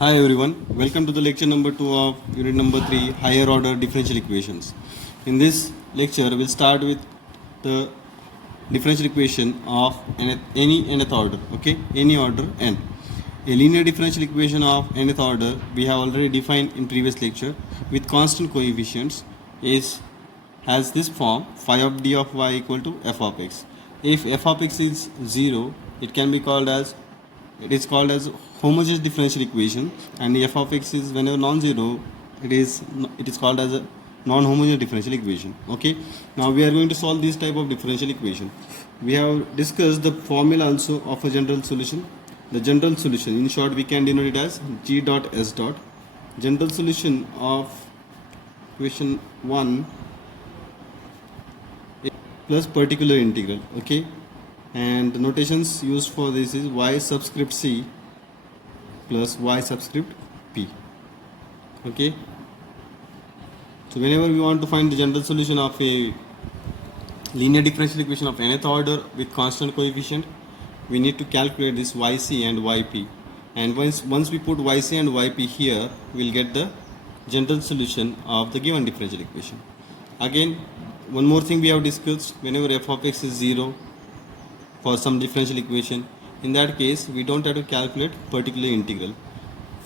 Hi everyone, welcome to the lecture number 2 of unit number 3, higher order differential equations. In this lecture, we'll start with the differential equation of any nth order, okay, any order n. A linear differential equation of nth order we have already defined in previous lecture with constant coefficients has this form phi of d of y equal to f of x. If f of x is 0, it is called as homogeneous differential equation, and f of x is whenever non-zero, it is called as a non-homogeneous differential equation. Okay, now we are going to solve this type of differential equation. We have discussed the formula also of a general solution. The general solution, in short, we can denote it as g dot s dot. General solution of equation 1 plus particular integral. Okay, and the notations used for this is y subscript c plus y subscript p. Okay, so whenever we want to find the general solution of a linear differential equation of nth order with constant coefficient, we need to calculate this yc and yp, and once we put yc and yp here, we'll get the general solution of the given differential equation. Again, one more thing we have discussed, whenever f of x is 0 for some differential equation, in that case we don't have to calculate particular integral.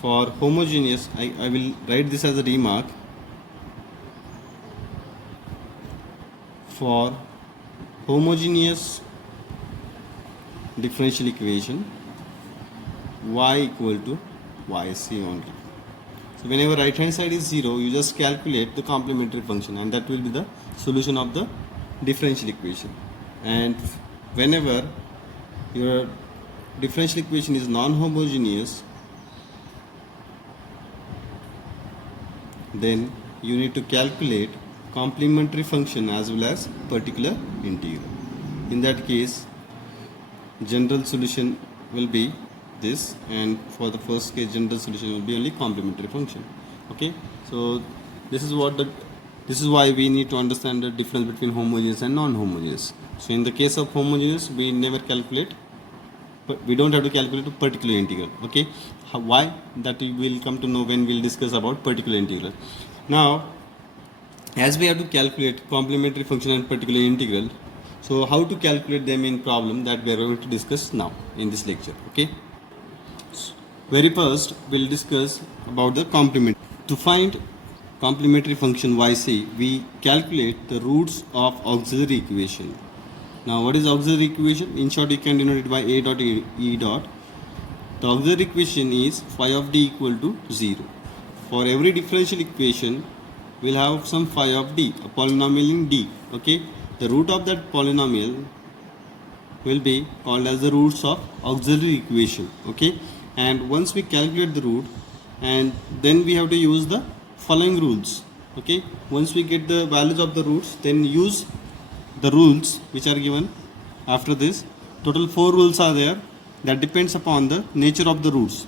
For homogeneous, I will write this as a remark. For homogeneous differential equation, y equal to yc only. So whenever right hand side is 0, you just calculate the complementary function, and that will be the solution of the differential equation. And whenever your differential equation is non-homogeneous, then you need to calculate complementary function as well as particular integral. In that case, general solution will be this, and for the first case, general solution will be only complementary function. Okay, so this is why we need to understand the difference between homogeneous and non-homogeneous. So in the case of homogeneous, we never calculate, but we don't have to calculate a particular integral. Okay, why? That we will come to know when we'll discuss about particular integral. Now, as we have to calculate complementary function and particular integral, so how to calculate them in problem, that we are going to discuss now in this lecture. Okay, very first we'll discuss about the complement. To find complementary function yc, we calculate the roots of auxiliary equation. Now, what is auxiliary equation? In short, you can denote it by a dot e dot. The auxiliary equation is phi of d equal to 0. For every differential equation, we'll have some phi of d, a polynomial in d. Okay, the root of that polynomial will be called as the roots of auxiliary equation. Okay, and once we calculate the root, and then we have to use the following rules. Okay, once we get the values of the roots, then use the rules which are given after this. Total 4 rules are there that depends upon the nature of the roots.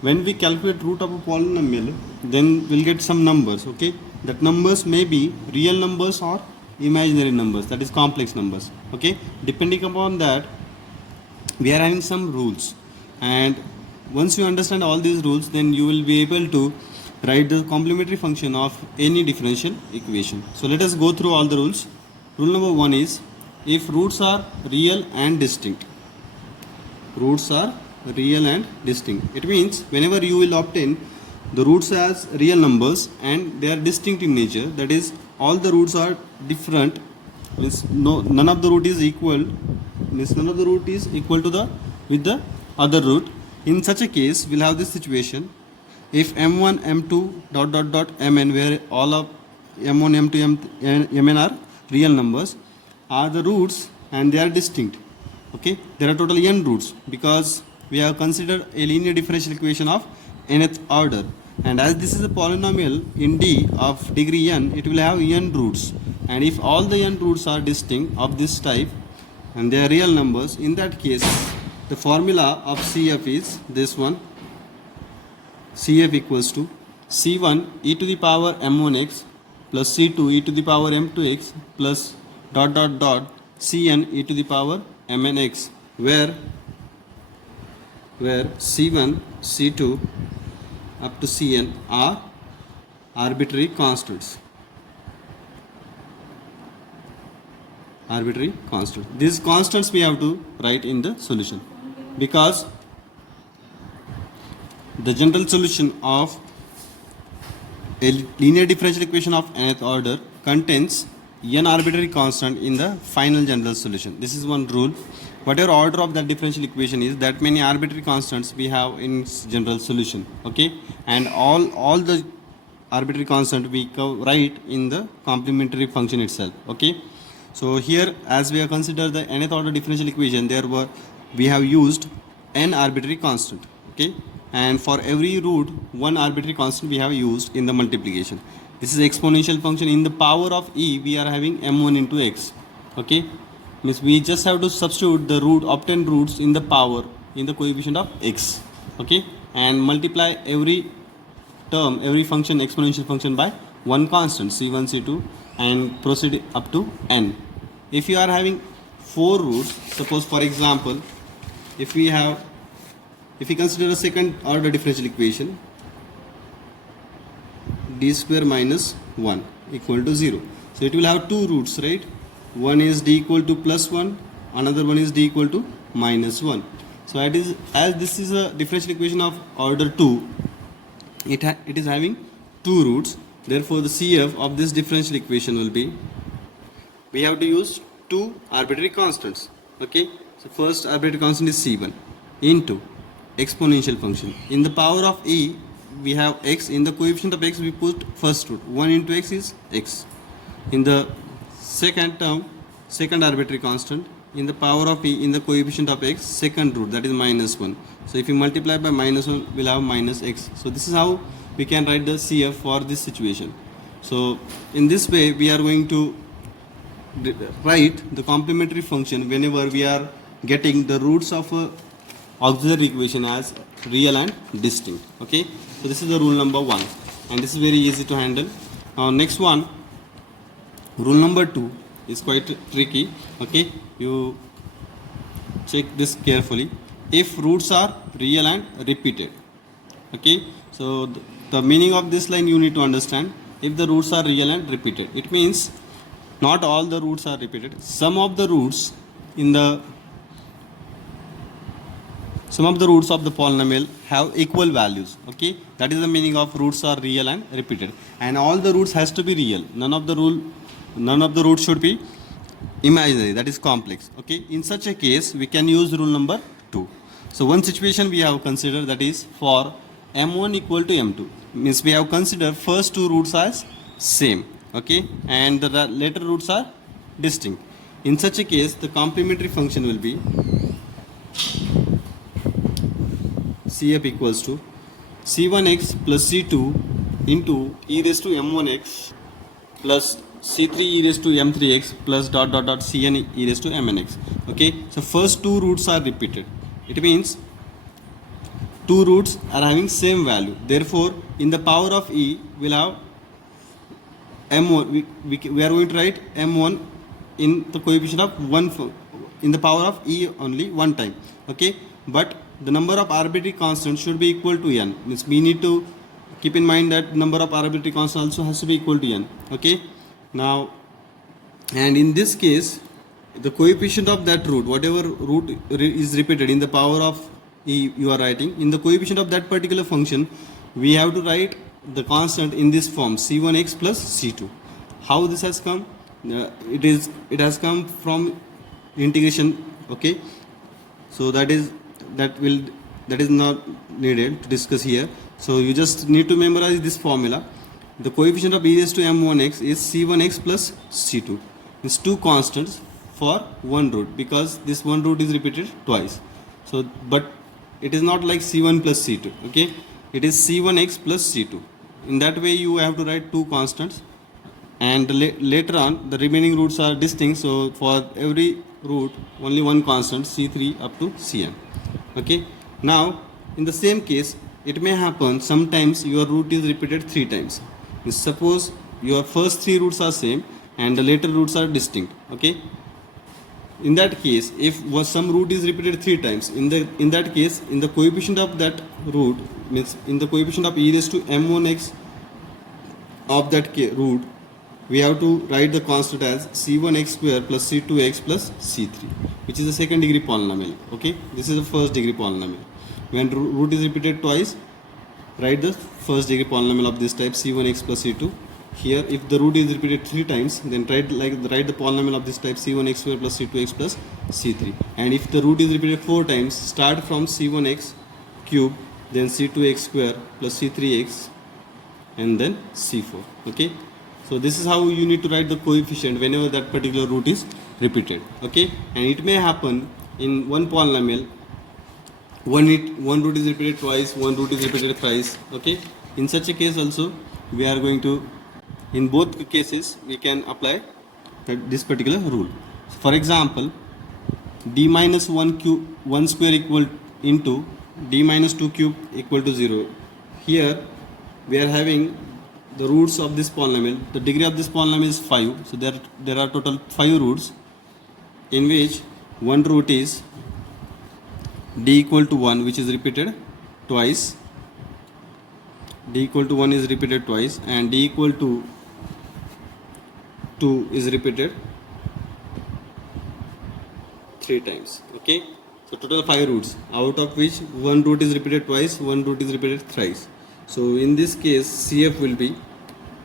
When we calculate root of a polynomial, then we'll get some numbers. Okay, that numbers may be real numbers or imaginary numbers, that is complex numbers. Okay, depending upon that, we are having some rules, and once you understand all these rules, then you will be able to write the complementary function of any differential equation. So let us go through all the rules. Rule number 1 is, if roots are real and distinct. Roots are real and distinct. It means whenever you will obtain the roots as real numbers and they are distinct in nature, that is, all the roots are different, means none of the root is equal, to the other root. In such a case, we'll have this situation: if m1, m2 dot dot dot mn, where all of m1, m2, mn are real numbers, are the roots and they are distinct. Okay, there are total n roots because we have considered a linear differential equation of nth order, and as this is a polynomial in d of degree n, it will have n roots, and if all the n roots are distinct of this type and they are real numbers, in that case the formula of CF is this one: CF equals to C1 e to the power m1x plus C2 e to the power m2x plus dot dot dot Cn e to the power mnx, where C1, C2 up to Cn are arbitrary constants. Arbitrary constants. These constants we have to write in the solution, because the general solution of a linear differential equation of nth order contains n arbitrary constant in the final general solution. This is one rule. Whatever order of that differential equation is, that many arbitrary constants we have in general solution. Okay, and all the arbitrary constant we write in the complementary function itself. Okay, so here as we have considered the nth order differential equation, we have used n arbitrary constant. Okay, and for every root one arbitrary constant we have used in the multiplication. This is exponential function. In the power of e we are having m1 into x. Okay, means we just have to substitute the root, obtain roots in the power, in the coefficient of x. Okay, and multiply every term, every function, exponential function, by one constant c1 c2 and proceed up to n. If you are having 4 roots, suppose for example if we consider a second order differential equation, d square minus 1 equal to 0. So it will have 2 roots, right? One is d equal to plus 1, another one is d equal to minus 1. So as this is a differential equation of order 2, it is having 2 roots. Therefore the CF of this differential equation will be, we have to use 2 arbitrary constants. Okay, so first arbitrary constant is c1 into exponential function. In the power of e we have x. In the coefficient of x we put first root. 1 into x is x. In the second term, second arbitrary constant, in the power of e, in the coefficient of x, second root, that is minus 1. So if you multiply by minus 1, we'll have minus x. So this is how we can write the CF for this situation. So in this way we are going to write the complementary function whenever we are getting the roots of a auxiliary equation as real and distinct. Okay, so this is the rule number 1, and this is very easy to handle. Now next one, rule number 2 is quite tricky. Okay, you check this carefully. If roots are real and repeated. Okay, so the meaning of this line you need to understand. If the roots are real and repeated, it means not all the roots are repeated. Some of the roots of the polynomial have equal values. Okay, that is the meaning of roots are real and repeated. And all the roots has to be real. None of the roots should be imaginary, that is complex. Okay, in such a case we can use rule number 2. So one situation we have considered, that is for m1 equal to m2, means we have considered first 2 roots as same. Okay, and the later roots are distinct. In such a case the complementary function will be CF equals to c1x plus c2 into e raised to m1x plus c3 e raised to m3x plus dot dot dot cn e raised to mnx. Okay, so first 2 roots are repeated. It means 2 roots are having same value. Therefore in the power of e we'll have m1. We are going to write m1 in the coefficient of 1 in the power of e only one time. Okay, but the number of arbitrary constants should be equal to n. Means we need to keep in mind that number of arbitrary constants also has to be equal to n. Okay, now, and in this case the coefficient of that root, whatever root is repeated in the power of e you are writing, in the coefficient of that particular function we have to write the constant in this form, c1x plus c2. How this has come? It has come from integration. Okay, so that is not needed to discuss here. So you just need to memorize this formula. The coefficient of e raised to m1x is c1x plus c2. It's 2 constants for one root, because this one root is repeated twice. So but it is not like c1 plus c2. Okay, it is c1x plus c2. In that way you have to write 2 constants, and later on the remaining roots are distinct. So for every root only one constant, c3 up to cn. Okay, now in the same case it may happen sometimes your root is repeated 3 times. Suppose your first 3 roots are same and the later roots are distinct. Okay, in that case, if some root is repeated 3 times, in that case, in the coefficient of that root, means in the coefficient of e raised to m1x of that root, we have to write the constant as c1x square plus c2x plus c3, which is the second degree polynomial. Okay, this is the first degree polynomial. When root is repeated twice, write the first degree polynomial of this type c1x plus c2. Here, if the root is repeated 3 times, then write the polynomial of this type c1x square plus c2x plus c3. And if the root is repeated 4 times, start from c1x cube, then c2x square plus c3x, and then c4. Okay, so this is how you need to write the coefficient whenever that particular root is repeated. Okay, and it may happen in one polynomial, one root is repeated twice, one root is repeated thrice. Okay, in such a case also, we are going to, in both cases, we can apply this particular rule. For example, d minus 1 square equal into d minus 2 cube equal to 0. Here we are having the roots of this polynomial. The degree of this polynomial is 5. So there are total 5 roots, in which one root is d equal to 1, which is repeated twice. D equal to 1 is repeated twice, and d equal to 2 is repeated 3 times. Okay, so total 5 roots, out of which one root is repeated twice, one root is repeated thrice. So in this case, CF will be,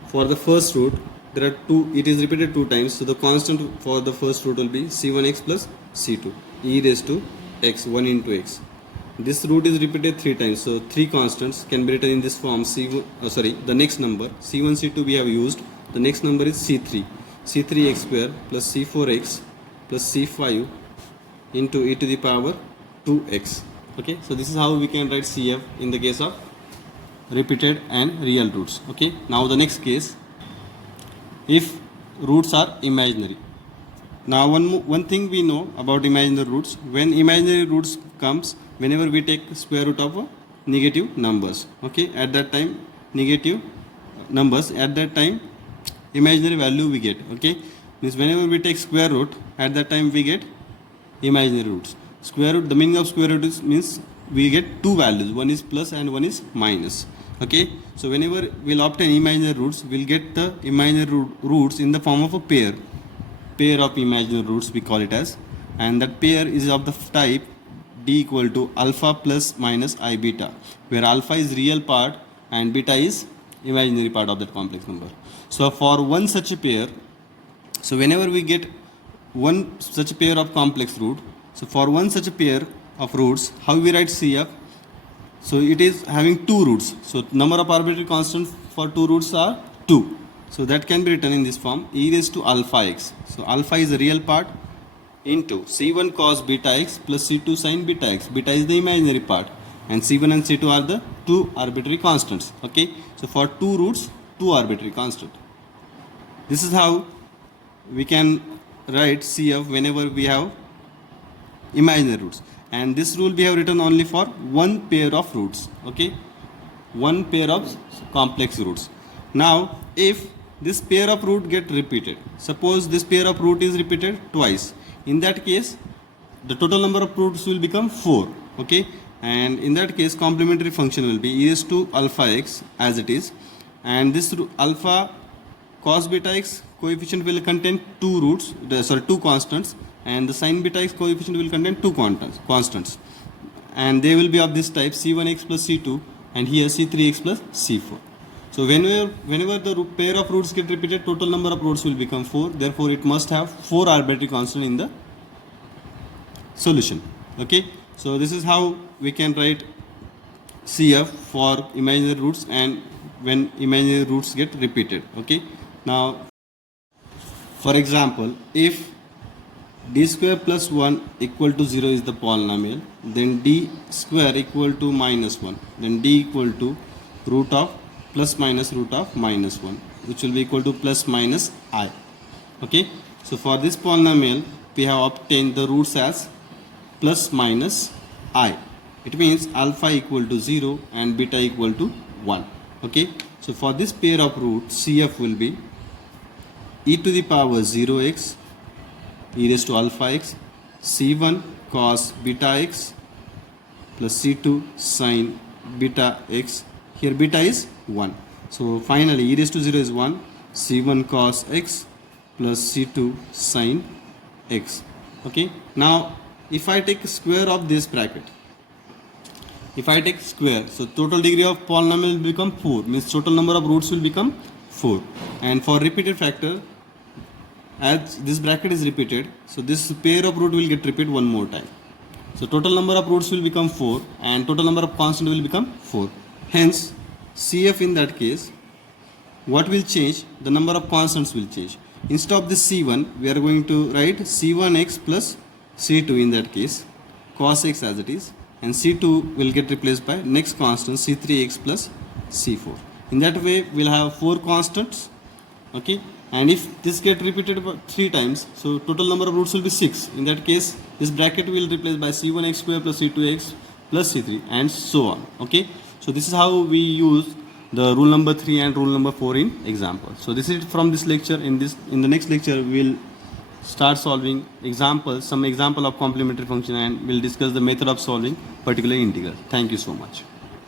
for the first root, there are it is repeated 2 times, so the constant for the first root will be c1x plus c2 e raised to x, 1 into x. This root is repeated 3 times, so 3 constants can be written in this form. The next number c1 c2 we have used, the next number is c3x square plus c4x plus c5 into e to the power 2x. Okay, so this is how we can write CF in the case of repeated and real roots. Okay, now the next case, if roots are imaginary. Now one thing we know about imaginary roots, when imaginary roots comes, whenever we take square root of negative numbers, okay, at that time negative numbers, at that time imaginary value we get. Okay, means whenever we take square root, at that time we get imaginary roots. Square root, the meaning of square root means we get 2 values, one is plus and one is minus. Okay, so whenever we'll obtain imaginary roots, we'll get the imaginary roots in the form of a pair of imaginary roots, we call it as, and that pair is of the type d equal to alpha plus minus I beta, where alpha is real part and beta is imaginary part of that complex number. So for one such a pair, so whenever we get one such a pair of complex root, so for one such a pair of roots, how we write CF? So it is having 2 roots, so number of arbitrary constants for 2 roots are 2. So that can be written in this form, e raised to alpha x. So alpha is the real part into c1 cos beta x plus c2 sin beta x. Beta is the imaginary part, and c1 and c2 are the 2 arbitrary constants. Okay, so for 2 roots, 2 arbitrary constant. This is how we can write CF whenever we have imaginary roots. And this rule we have written only for one pair of roots. Okay, one pair of complex roots. Now if this pair of root get repeated, suppose this pair of root is repeated twice, in that case the total number of roots will become 4. Okay, and in that case complementary function will be e raised to alpha x as it is, and this alpha cos beta x coefficient will contain 2 constants, and the sin beta x coefficient will contain 2 constants, and they will be of this type c1x plus c2, and here c3x plus c4. So whenever the pair of roots get repeated, total number of roots will become 4. Therefore, it must have 4 arbitrary constants in the solution. Okay, so this is how we can write CF for imaginary roots and when imaginary roots get repeated. Okay, now for example, if d square plus 1 equal to 0 is the polynomial, then d square equal to minus 1, then d equal to root of plus minus root of minus 1, which will be equal to plus minus I. Okay, so for this polynomial we have obtained the roots as plus minus I. It means alpha equal to 0 and beta equal to 1. Okay, so for this pair of roots, CF will be e to the power 0x e raised to alpha x c1 cos beta x plus c2 sin beta x. Here beta is 1. So finally e raised to 0 is 1, c1 cos x plus c2 sin x. Okay, now if I take square of this bracket, if I take square, so total degree of polynomial will become 4, means total number of roots will become 4. And for repeated factor, as this bracket is repeated, so this pair of root will get repeated one more time. So total number of roots will become 4 and total number of constant will become 4. Hence CF in that case, what will change? The number of constants will change. Instead of this C1, we are going to write C1x plus C2 in that case, cos x as it is, and C2 will get replaced by next constant C3x plus C4. In that way, we'll have 4 constants. Okay, and if this get repeated 3 times, so total number of roots will be 6. In that case, this bracket will replace by c1x square plus c2x plus c3 and so on. Okay, so this is how we use the rule number 3 and rule number 4 in example. So this is from this lecture. In the next lecture we will start solving examples, some example of complementary function, and we'll discuss the method of solving particular integral. Thank you so much.